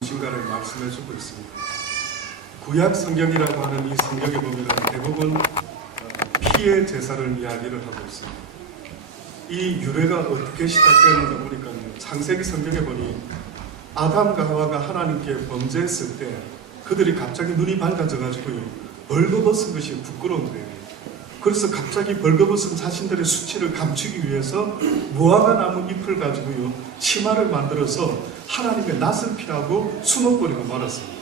무엇인가를 말씀해 주고 있습니다. 구약 성경이라고 하는 이 성경에 보면 대부분 피의 제사를 이야기를 하고 있습니다. 이 유래가 어떻게 시작되는가 보니까 창세기 성경에 보니 아담과 하와가 하나님께 범죄했을 때 그들이 갑자기 눈이 밝아져 가지고요 벌거벗은 것이 부끄러운 거예요. 그래서 갑자기 벌거벗은 자신들의 수치를 감추기 위해서 무화과 나무 잎을 가지고요 치마를 만들어서 하나님의 낯을 피하고 숨어버리고 말았습니다.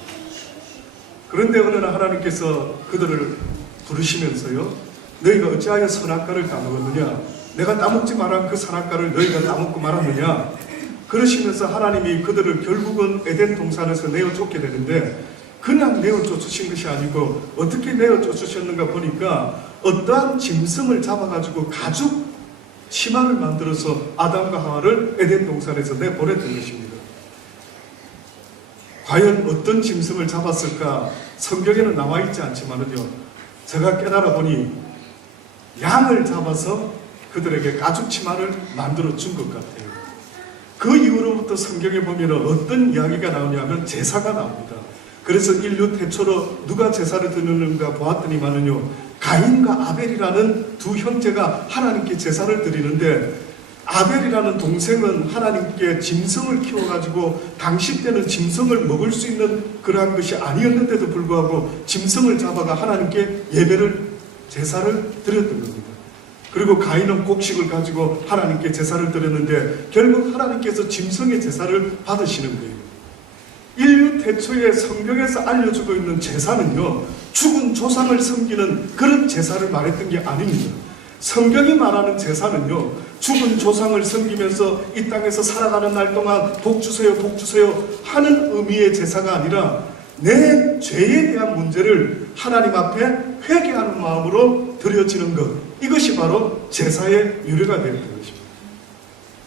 그런데 어느 날 하나님께서 그들을 부르시면서요 너희가 어찌하여 선악과를 따먹었느냐, 내가 따먹지 말한 그 선악과를 너희가 따먹고 말았느냐, 그러시면서 하나님이 그들을 결국은 에덴 동산에서 내어 쫓게 되는데 그냥 내어 쫓으신 것이 아니고 어떻게 내어 쫓으셨는가 보니까 어떠한 짐승을 잡아가지고 가죽 치마를 만들어서 아담과 하와를 에덴 동산에서 내보냈던 것입니다. 과연 어떤 짐승을 잡았을까 성경에는 나와 있지 않지만은요 제가 깨달아 보니 양을 잡아서 그들에게 가죽 치마를 만들어 준 것 같아요. 그 이후로부터 성경에 보면 어떤 이야기가 나오냐면 제사가 나옵니다. 그래서 인류 태초로 누가 제사를 드리는가 보았더니만은요 가인과 아벨이라는 두 형제가 하나님께 제사를 드리는데 아벨이라는 동생은 하나님께 짐승을 키워가지고 당시 때는 짐승을 먹을 수 있는 그러한 것이 아니었는데도 불구하고 짐승을 잡아가 하나님께 제사를 드렸던 겁니다. 그리고 가인은 곡식을 가지고 하나님께 제사를 드렸는데 결국 하나님께서 짐승의 제사를 받으시는 거예요. 인류 태초에 성경에서 알려주고 있는 제사는요 죽은 조상을 섬기는 그런 제사를 말했던 게 아닙니다. 성경이 말하는 제사는요 죽은 조상을 섬기면서 이 땅에서 살아가는 날 동안 복 주세요 복 주세요 하는 의미의 제사가 아니라 내 죄에 대한 문제를 하나님 앞에 회개하는 마음으로 드려지는 것, 이것이 바로 제사의 유래가 되었던 것입니다.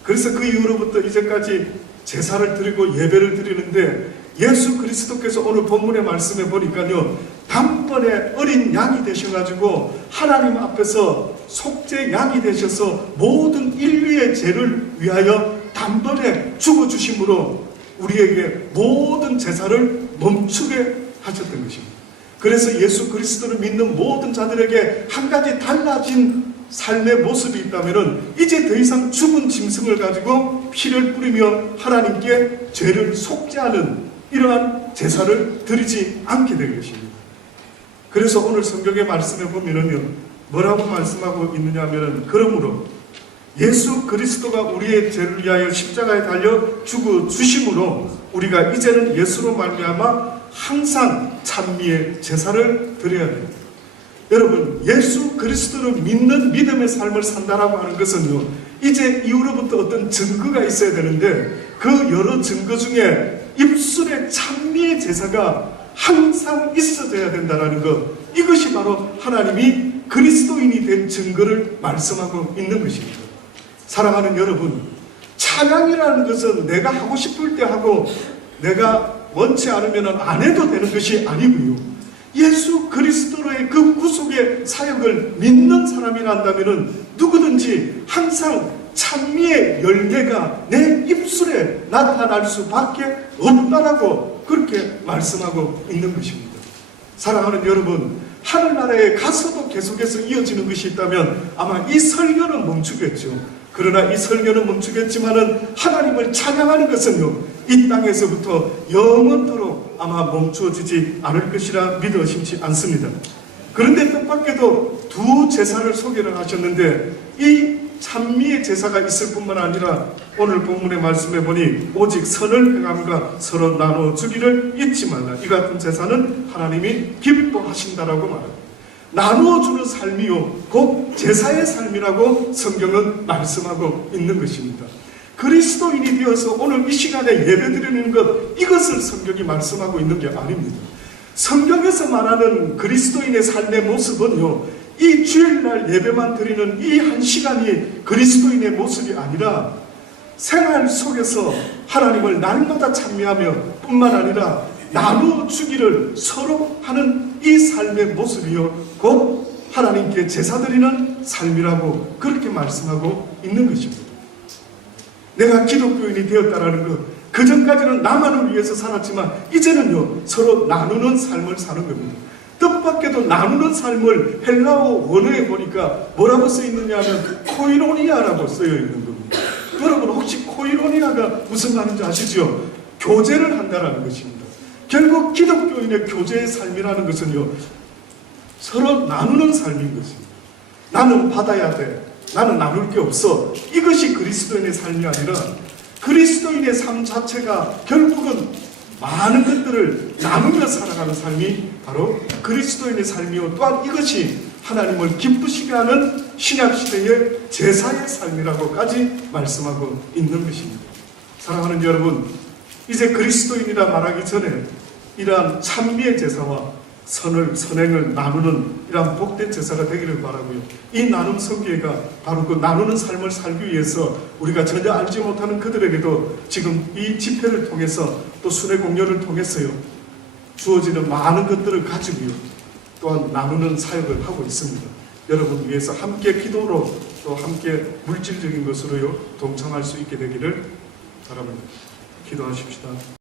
그래서 그 이후로부터 이제까지 제사를 드리고 예배를 드리는데 예수 그리스도께서 오늘 본문의 말씀에 보니까요 단번에 어린 양이 되셔가지고 하나님 앞에서 속죄 양이 되셔서 모든 인류의 죄를 위하여 단번에 죽어주심으로 우리에게 모든 제사를 멈추게 하셨던 것입니다. 그래서 예수 그리스도를 믿는 모든 자들에게 한 가지 달라진 삶의 모습이 있다면 이제 더 이상 죽은 짐승을 가지고 피를 뿌리며 하나님께 죄를 속죄하는 이러한 제사를 드리지 않게 된 것입니다. 그래서 오늘 성경의 말씀에 보면은요 뭐라고 말씀하고 있느냐 하면은 그러므로 예수 그리스도가 우리의 죄를 위하여 십자가에 달려 죽어 주심으로 우리가 이제는 예수로 말미암아 항상 찬미의 제사를 드려야 됩니다. 여러분 예수 그리스도를 믿는 믿음의 삶을 산다라고 하는 것은요 이제 이후로부터 어떤 증거가 있어야 되는데 그 여러 증거 중에 입술에 찬미의 제사가 항상 있어져야 된다는 것, 이것이 바로 하나님이 그리스도인이 된 증거를 말씀하고 있는 것입니다. 사랑하는 여러분, 찬양이라는 것은 내가 하고 싶을 때 하고 내가 원치 않으면 안 해도 되는 것이 아니고요 예수 그리스도의 그 구속의 사역을 믿는 사람이란다면 누구든지 항상 찬미의 열매가 내 입술에 나타날 수밖에 없다라고 그렇게 말씀하고 있는 것입니다. 사랑하는 여러분, 하늘나라에 가서도 계속해서 이어지는 것이 있다면 아마 이 설교는 멈추겠죠. 그러나 이 설교는 멈추겠지만은 하나님을 찬양하는 것은요 이 땅에서부터 영원토록 아마 멈추어지지 않을 것이라 믿어 의심치 않습니다. 그런데 뜻밖에도 두 제사를 소개를 하셨는데 이 찬미의 제사가 있을 뿐만 아니라 오늘 본문의 말씀에 보니 오직 선을 행함과 서로 나눠 주기를 잊지 말라. 이 같은 제사는 하나님이 기뻐하신다라고 말합니다. 나누어주는 삶이요 곧 제사의 삶이라고 성경은 말씀하고 있는 것입니다. 그리스도인이 되어서 오늘 이 시간에 예배드리는 것, 이것을 성경이 말씀하고 있는 게 아닙니다. 성경에서 말하는 그리스도인의 삶의 모습은요 이 주일날 예배만 드리는 이 한 시간이 그리스도인의 모습이 아니라 생활 속에서 하나님을 날마다 찬미하며 뿐만 아니라 나누어 주기를 서로 하는 이 삶의 모습이요 곧 하나님께 제사 드리는 삶이라고 그렇게 말씀하고 있는 것입니다. 내가 기독교인이 되었다라는 것, 그 전까지는 나만을 위해서 살았지만 이제는요 서로 나누는 삶을 사는 겁니다. 뜻밖에도 나누는 삶을 헬라어 원어에 보니까 뭐라고 써 있느냐면 코이로니아라고 쓰여 있는 겁니다. 여러분 혹시 코이로니아가 무슨 말인지 아시죠? 교제를 한다라는 것입니다. 결국 기독교인의 교제의 삶이라는 것은요 서로 나누는 삶인 것입니다. 나는 받아야 돼. 나는 나눌 게 없어. 이것이 그리스도인의 삶이 아니라 그리스도인의 삶 자체가 결국은 많은 것들을 나누며 살아가는 삶이 바로 그리스도인의 삶이요 또한 이것이 하나님을 기쁘시게 하는 신약시대의 제사의 삶이라고까지 말씀하고 있는 것입니다. 사랑하는 여러분, 이제 그리스도인이라 말하기 전에 이러한 찬미의 제사와 선행을 나누는 이러한 복된 제사가 되기를 바라고요. 이 나눔 성교회가 바로 그 나누는 삶을 살기 위해서 우리가 전혀 알지 못하는 그들에게도 지금 이 집회를 통해서 또 순회 공연을 통해서요 주어지는 많은 것들을 가지고요 또한 나누는 사역을 하고 있습니다. 여러분 위해서 함께 기도로 또 함께 물질적인 것으로요 동참할 수 있게 되기를 바랍니다. 기도하십시다.